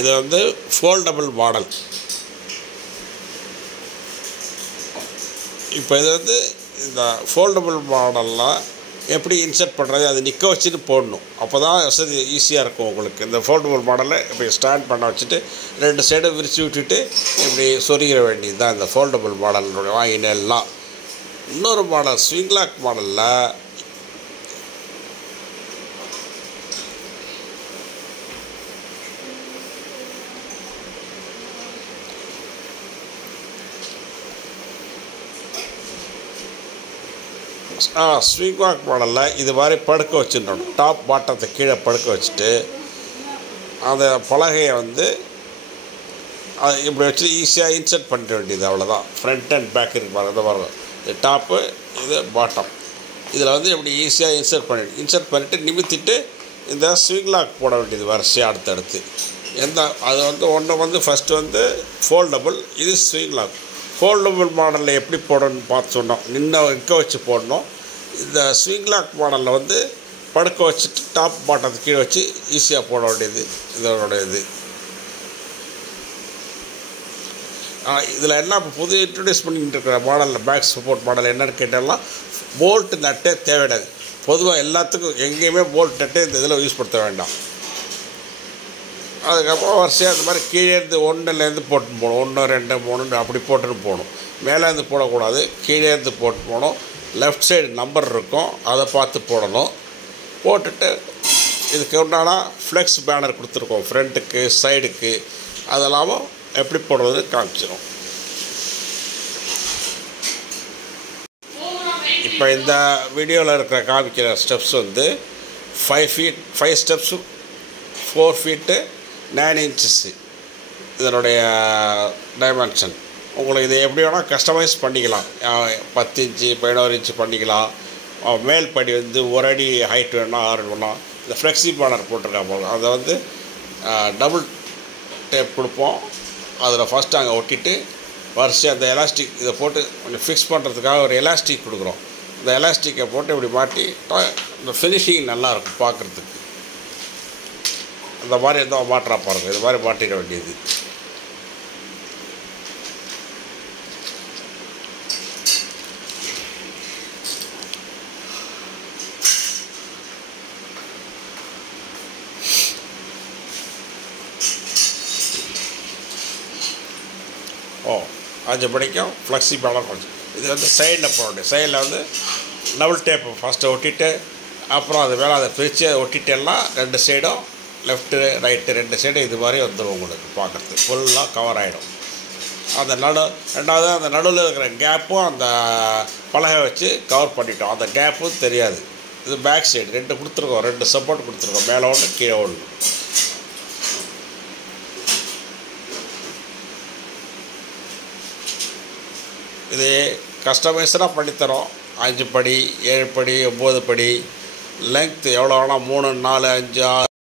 இது வந்து foldable model. இப்போ இது வந்து இந்த ஃபோல்டபுள் மாடலில் எப்படி இன்சர்ட் பண்ணுறது, அது நிற்க வச்சுட்டு போடணும். அப்போ தான் வசதி ஈஸியாக இருக்கும் உங்களுக்கு. இந்த ஃபோல்டபுள் மாடலில் இப்படி ஸ்டாண்ட் பண்ண வச்சுட்டு 2 சைடும் விரித்து விட்டுட்டு இப்படி சொருகிற வேண்டியது தான் இந்த ஃபோல்டபுள் மாடலுடைய வாங்கினெல்லாம். இன்னொரு மாடல் ஸ்விங் லாக் மாடலில் ஸ்விங் லாக் மாடலில் இது மாதிரி படுக்க வச்சுடணும். டாப் பாட்டத்தை கீழே படுக்க வச்சுட்டு அந்த பலகையை வந்து அது இப்படி வச்சு ஈஸியாக இன்சர்ட் பண்ணிட வேண்டியது, அவ்வளோதான். ஃப்ரண்ட் அண்ட் பேக் இருக்கு பாருங்க, இதை பாருங்க. இது டாப்பு, இது பாட்டம். இதில் வந்து இப்படி ஈஸியாக இன்சர்ட் பண்ணிவிட்டு நிமித்திட்டு இந்த ஸ்விங் லாக் போட வேண்டியது வரிசையாக அடுத்தடுத்து. அது வந்து ஒன்று வந்து ஃபஸ்ட்டு வந்து ஃபோல்டபுள், இது ஸ்விங் லாக். ஃபோல்டபுள் மாடலில் எப்படி போடணும்னு பார்த்து சொன்னோம், நிற்க வச்சு போடணும். இந்த ஸ்விங் லாக் மாடலில் வந்து படுக்க வச்சுட்டு டாப் பாட்டத்தை கீழே வச்சு ஈஸியாக போட வேண்டியது இதனுடைய இது. இதில் என்ன இப்போ புது இன்ட்ரடியூஸ் பண்ணிட்டு இருக்கிற மாடலில் பேக் சப்போர்ட் மாடல் என்னென்னு கேட்டாலும் போல்ட்டு நட்டே தேவையிடாது. பொதுவாக எல்லாத்துக்கும் எங்கேயுமே போல்ட் நட்டே இந்த இதில் யூஸ் படுத்த வேண்டாம். அதுக்கப்புறம் வரிசையாக இந்த மாதிரி கீழேருந்து 1லேருந்து போட்டுன்னு போகணும். 1 2 3 அப்படி போட்டுன்னு போகணும். மேலேருந்து போடக்கூடாது, கீழேருந்து போட்டு போகணும். லெஃப்ட் சைடு நம்பர் இருக்கும், அதை பார்த்து போடணும். போட்டுட்டு இதுக்கு உண்டான ஃப்ளெக்ஸ் பேனர் கொடுத்துருக்கோம் ஃப்ரண்ட்டுக்கு சைடுக்கு, அதெல்லாம் எப்படி போடுறது காமிச்சிடும். இப்போ இந்த வீடியோவில் இருக்கிற காமிக்கிற ஸ்டெப்ஸ் வந்து 5 feet 5 ஸ்டெப்ஸு 4 feet 9 inches இதனுடைய டைமென்ஷன். உங்களுக்கு இதை எப்படி வேணால் கஸ்டமைஸ் பண்ணிக்கலாம். 10 inch 11 inch பண்ணிக்கலாம். மேல் படி வந்து 1 அடி ஹைட் வேணும்னா 6 வேணும். இந்த ஃப்ளெக்ஸி பேனர் போட்டிருக்காங்க, அதை வந்து டபுள் டேப் கொடுப்போம். அதில் ஃபஸ்ட்டு அங்கே ஒட்டிட்டு வரிசையாக அந்த எலாஸ்டிக் இதை போட்டு கொஞ்சம் ஃபிக்ஸ் பண்ணுறதுக்காக ஒரு எலாஸ்டிக் கொடுக்குறோம். இந்த எலாஸ்டிக்கை போட்டு இப்படி மாட்டி இந்த ஃபினிஷிங் நல்லாயிருக்கும் பார்க்குறதுக்கு. அந்த மாதிரி எதுவும் மாற்றா பாருங்கள், இது மாதிரி மாட்டிட வேண்டியது. அது படிக்கும் ஃப்ளெக்ஸி பேனர் கொஞ்சம். இது வந்து சைடில் போட வேண்டிய, சைடில் வந்து டபுள் டேப்பு ஃபஸ்ட்டு ஒட்டிட்டு அப்புறம் அது மேலே அதை பிரித்து ஒட்டிட்டெல்லாம் 2 சைடும் லெஃப்ட்டு ரைட்டு 2 சைடும் இது மாதிரி வந்துடும் உங்களுக்கு பார்க்குறதுக்கு. ஃபுல்லாக கவர் ஆகிடும். அந்த ரெண்டாவது அந்த நடுவில் இருக்கிற கேப்பும் அந்த பலகை வச்சு கவர் பண்ணிட்டோம். அந்த கேப்பும் தெரியாது. இது பேக் சைடு 2 கொடுத்துருக்கோம், 2 சப்போர்ட் கொடுத்துருக்கோம், மேலே ஒன்று கீழே ஒன்று. இது கஸ்டமைஸராக பண்ணித்தரோம். 5 படி 7 படி 9 படி லெங்க்த்து எவ்வளோ வேணால் 3 4 5 6